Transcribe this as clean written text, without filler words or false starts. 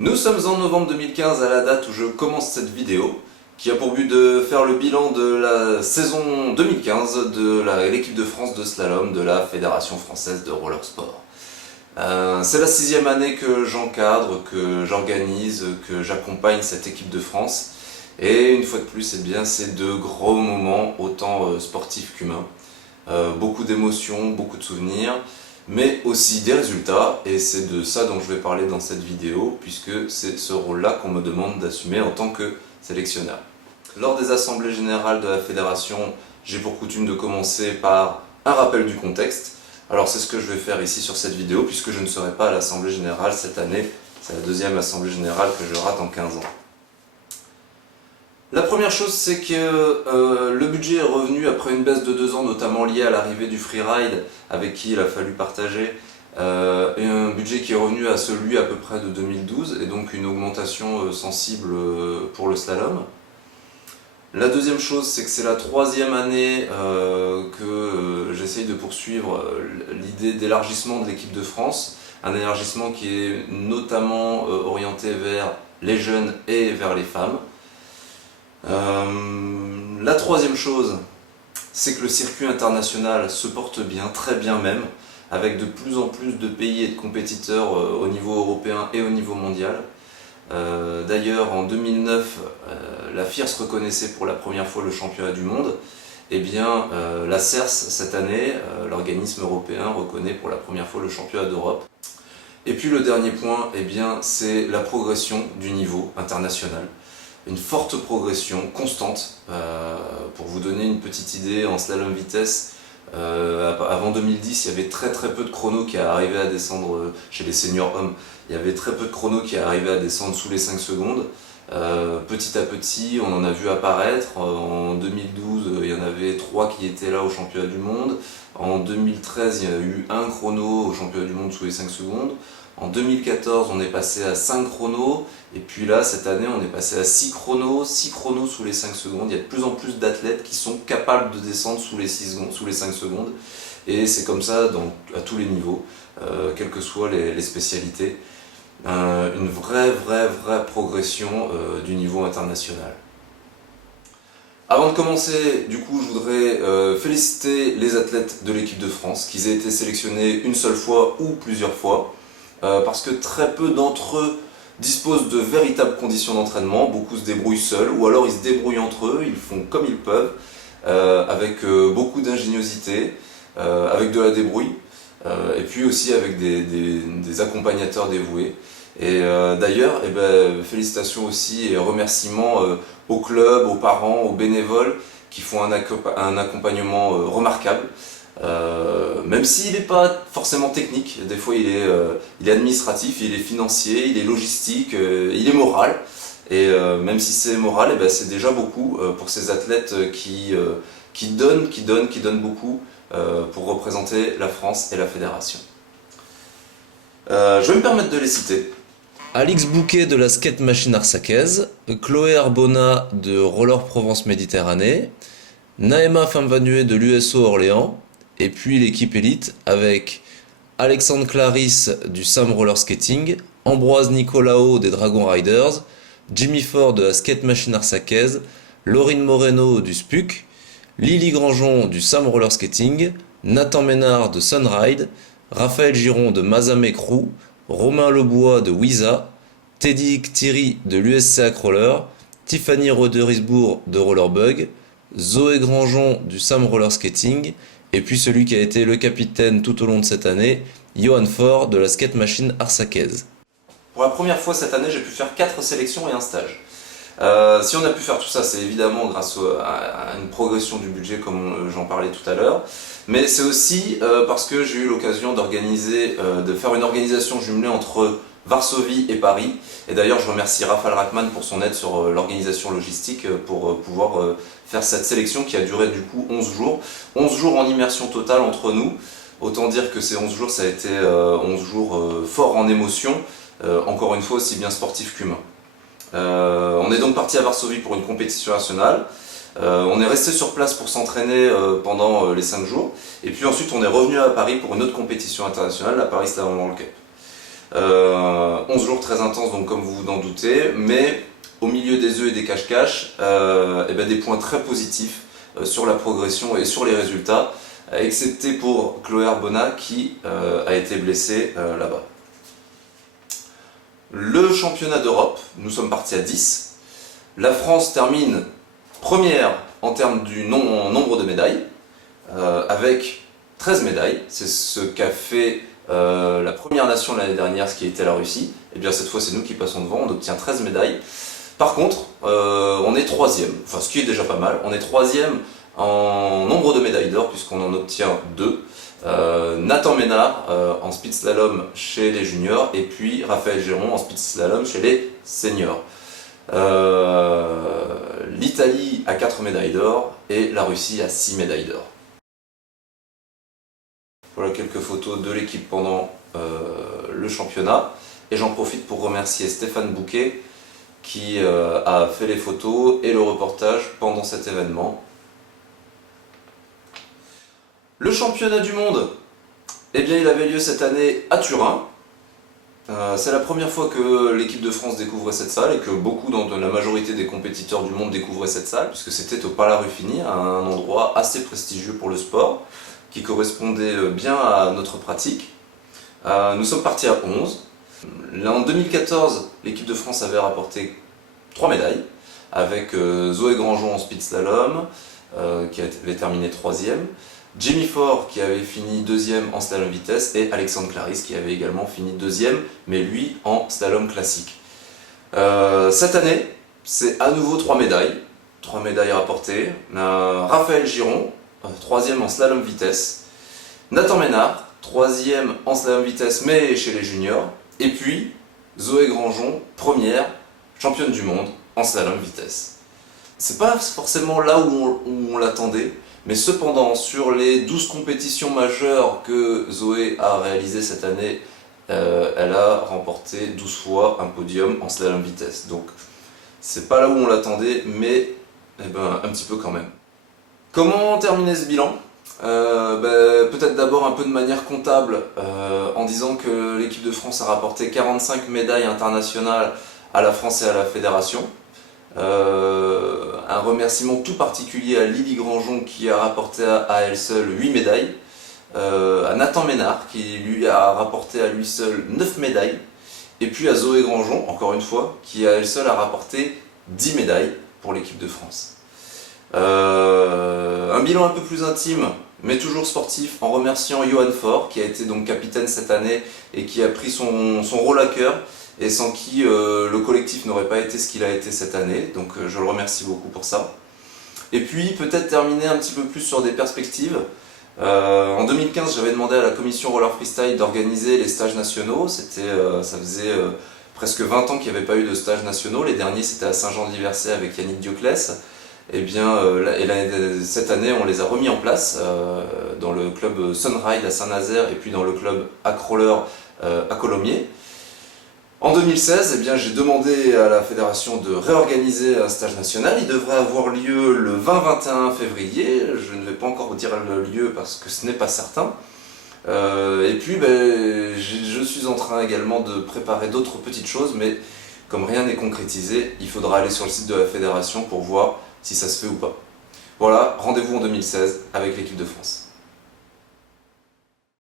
Nous sommes en novembre 2015 à la date où je commence cette vidéo qui a pour but de faire le bilan de la saison 2015 de l'équipe de France de slalom de la Fédération Française de Roller Sport. C'est la 6e année que j'encadre, que j'organise, que j'accompagne cette équipe de France. Et une fois de plus, c'est de gros moments, autant sportifs qu'humains. Beaucoup d'émotions, beaucoup de souvenirs, mais aussi des résultats, et c'est de ça dont je vais parler dans cette vidéo, puisque c'est ce rôle-là qu'on me demande d'assumer en tant que sélectionneur. Lors des assemblées générales de la fédération, j'ai pour coutume de commencer par un rappel du contexte. Alors c'est ce que je vais faire ici sur cette vidéo, puisque je ne serai pas à l'assemblée générale cette année. C'est la 2e assemblée générale que je rate en 15 ans. La première chose, c'est que le budget est revenu après une baisse de 2 ans, notamment liée à l'arrivée du freeride, avec qui il a fallu partager, et un budget qui est revenu à celui à peu près de 2012, et donc une augmentation sensible pour le slalom. La deuxième chose, c'est que c'est la 3e année que j'essaye de poursuivre l'idée d'élargissement de l'équipe de France, un élargissement qui est notamment orienté vers les jeunes et vers les femmes. La 3e chose, c'est que le circuit international se porte bien, très bien même, avec de plus en plus de pays et de compétiteurs au niveau européen et au niveau mondial. D'ailleurs, en 2009, la FIRS reconnaissait pour la première fois le championnat du monde. Eh bien, la CERS, cette année, l'organisme européen, reconnaît pour la première fois le championnat d'Europe. Et puis le dernier point, eh bien, c'est la progression du niveau international. Une forte progression constante. Pour vous donner une petite idée, en slalom vitesse, avant 2010, il y avait très peu de chronos qui arrivaient à descendre chez les seniors hommes. Il y avait très peu de chronos qui arrivaient à descendre sous les 5 secondes. Petit à petit, on en a vu apparaître. En 2012, il y en avait 3 qui étaient là au championnat du monde. En 2013, il y a eu un chrono au championnat du monde sous les 5 secondes. En 2014, on est passé à 5 chronos, et puis là, cette année, on est passé à 6 chronos sous les 5 secondes. Il y a de plus en plus d'athlètes qui sont capables de descendre sous les 5 secondes, et c'est comme ça à tous les niveaux, quelles que soient les spécialités. Une vraie progression du niveau international. Avant de commencer, du coup, je voudrais féliciter les athlètes de l'équipe de France, qu'ils aient été sélectionnés une seule fois ou plusieurs fois. Parce que très peu d'entre eux disposent de véritables conditions d'entraînement, beaucoup se débrouillent seuls, ou alors ils se débrouillent entre eux, ils font comme ils peuvent, avec beaucoup d'ingéniosité, avec de la débrouille, et puis aussi avec des accompagnateurs dévoués. Et d'ailleurs, félicitations aussi et remerciements aux clubs, aux parents, aux bénévoles qui font un accompagnement remarquable. Même s'il n'est pas forcément technique, des fois il est administratif, il est financier, il est logistique, il est moral. Et même si c'est moral, c'est déjà beaucoup pour ces athlètes qui donnent beaucoup pour représenter la France et la fédération. Je vais me permettre de les citer. Alix Bouquet de la Skate Machine Arsaquez, Chloé Arbona de Roller Provence Méditerranée, Naëma Famvanué de l'USO Orléans, et puis l'équipe élite avec Alexandre Clarisse du Sam Roller Skating, Ambroise Nicolao des Dragon Riders, Jimmy Ford de la Skate Machine Arsaquez, Laurine Moreno du SPUC, Lily Grangeon du Sam Roller Skating, Nathan Ménard de Sunride, Raphaël Giron de Mazamé Crew, Romain Lebois de Wiza, Teddy Thierry de l'USCA Roller, Tiffany Roderisbourg de Rollerbug, Zoé Grangeon du Sam Roller Skating, et puis celui qui a été le capitaine tout au long de cette année, Johan Ford de la Skate Machine Arsaquez. Pour la première fois cette année, j'ai pu faire 4 sélections et un stage. Si on a pu faire tout ça, c'est évidemment grâce à une progression du budget comme j'en parlais tout à l'heure, mais c'est aussi parce que j'ai eu l'occasion de faire une organisation jumelée entre Varsovie et Paris. Et d'ailleurs, je remercie Raphaël Rachman pour son aide sur l'organisation logistique pour pouvoir faire cette sélection qui a duré du coup 11 jours. 11 jours en immersion totale entre nous. Autant dire que ces 11 jours, ça a été 11 jours forts en émotion, encore une fois aussi bien sportifs qu'humains. On est donc parti à Varsovie pour une compétition nationale. On est resté sur place pour s'entraîner pendant les 5 jours. Et puis ensuite, on est revenu à Paris pour une autre compétition internationale, la Paris Slalom World Cup. 11 jours très intenses, donc comme vous vous en doutez, mais au milieu des œufs et des cache-cache, des points très positifs sur la progression et sur les résultats, excepté pour Chloé Arbona qui a été blessée là-bas. Le championnat d'Europe, nous sommes partis à 10. La France termine première en termes du nombre de médailles, avec 13 médailles. C'est ce qu'a fait la première nation l'année dernière, ce qui était la Russie. Et bien cette fois c'est nous qui passons devant, on obtient 13 médailles. Par contre, on est troisième, enfin ce qui est déjà pas mal, on est troisième en nombre de médailles d'or puisqu'on en obtient 2. Nathan Ménard en speed slalom chez les juniors et puis Raphaël Giron en speed slalom chez les seniors. L'Italie a 4 médailles d'or et la Russie a 6 médailles d'or. Voilà quelques photos de l'équipe pendant le championnat et j'en profite pour remercier Stéphane Bouquet qui a fait les photos et le reportage pendant cet événement. Le championnat du monde, eh bien, il avait lieu cette année à Turin. C'est la première fois que l'équipe de France découvrait cette salle et que beaucoup, dans la majorité des compétiteurs du monde découvraient cette salle, puisque c'était au Pala Ruffini, un endroit assez prestigieux pour le sport, qui correspondait bien à notre pratique. Nous sommes partis à 11. En 2014, l'équipe de France avait rapporté 3 médailles, avec Zoé Grandjean en speed slalom, qui avait terminé 3e, Jamie Ford qui avait fini 2e en slalom vitesse, et Alexandre Clarisse qui avait également fini 2e, mais lui en slalom classique. Cette année, c'est à nouveau 3 médailles rapportées. Raphaël Giron, 3e en slalom vitesse, Nathan Ménard, 3e en slalom vitesse mais chez les juniors, et puis Zoé Grandjean, première championne du monde en slalom vitesse. C'est pas forcément là où on l'attendait, mais cependant sur les 12 compétitions majeures que Zoé a réalisées cette année, elle a remporté 12 fois un podium en slalom vitesse. Donc c'est pas là où on l'attendait, mais un petit peu quand même. Comment terminer ce bilan ? Peut-être d'abord un peu de manière comptable, en disant que l'équipe de France a rapporté 45 médailles internationales à la France et à la Fédération. Un remerciement tout particulier à Lily Grandjean qui a rapporté à elle seule 8 médailles, à Nathan Ménard qui lui a rapporté à lui seul 9 médailles, et puis à Zoé Grandjean, encore une fois, qui à elle seule a rapporté 10 médailles pour l'équipe de France. Un bilan un peu plus intime, mais toujours sportif, en remerciant Johan Faure, qui a été donc capitaine cette année et qui a pris son rôle à cœur, et sans qui le collectif n'aurait pas été ce qu'il a été cette année, donc je le remercie beaucoup pour ça. Et puis peut-être terminer un petit peu plus sur des perspectives. En 2015, j'avais demandé à la commission Roller Freestyle d'organiser les stages nationaux. Ça faisait presque 20 ans qu'il n'y avait pas eu de stages nationaux. Les derniers, c'était à Saint-Jean-de-Liversay avec Yannick Dioclès. Et bien, cette année, on les a remis en place dans le club Sunride à Saint-Nazaire et puis dans le club Hack-Roller à Colomiers. En 2016, eh bien, j'ai demandé à la fédération de réorganiser un stage national. Il devrait avoir lieu le 20-21 février. Je ne vais pas encore vous dire le lieu parce que ce n'est pas certain. Et puis, je suis en train également de préparer d'autres petites choses, mais comme rien n'est concrétisé, il faudra aller sur le site de la fédération pour voir si ça se fait ou pas. Voilà, rendez-vous en 2016 avec l'équipe de France.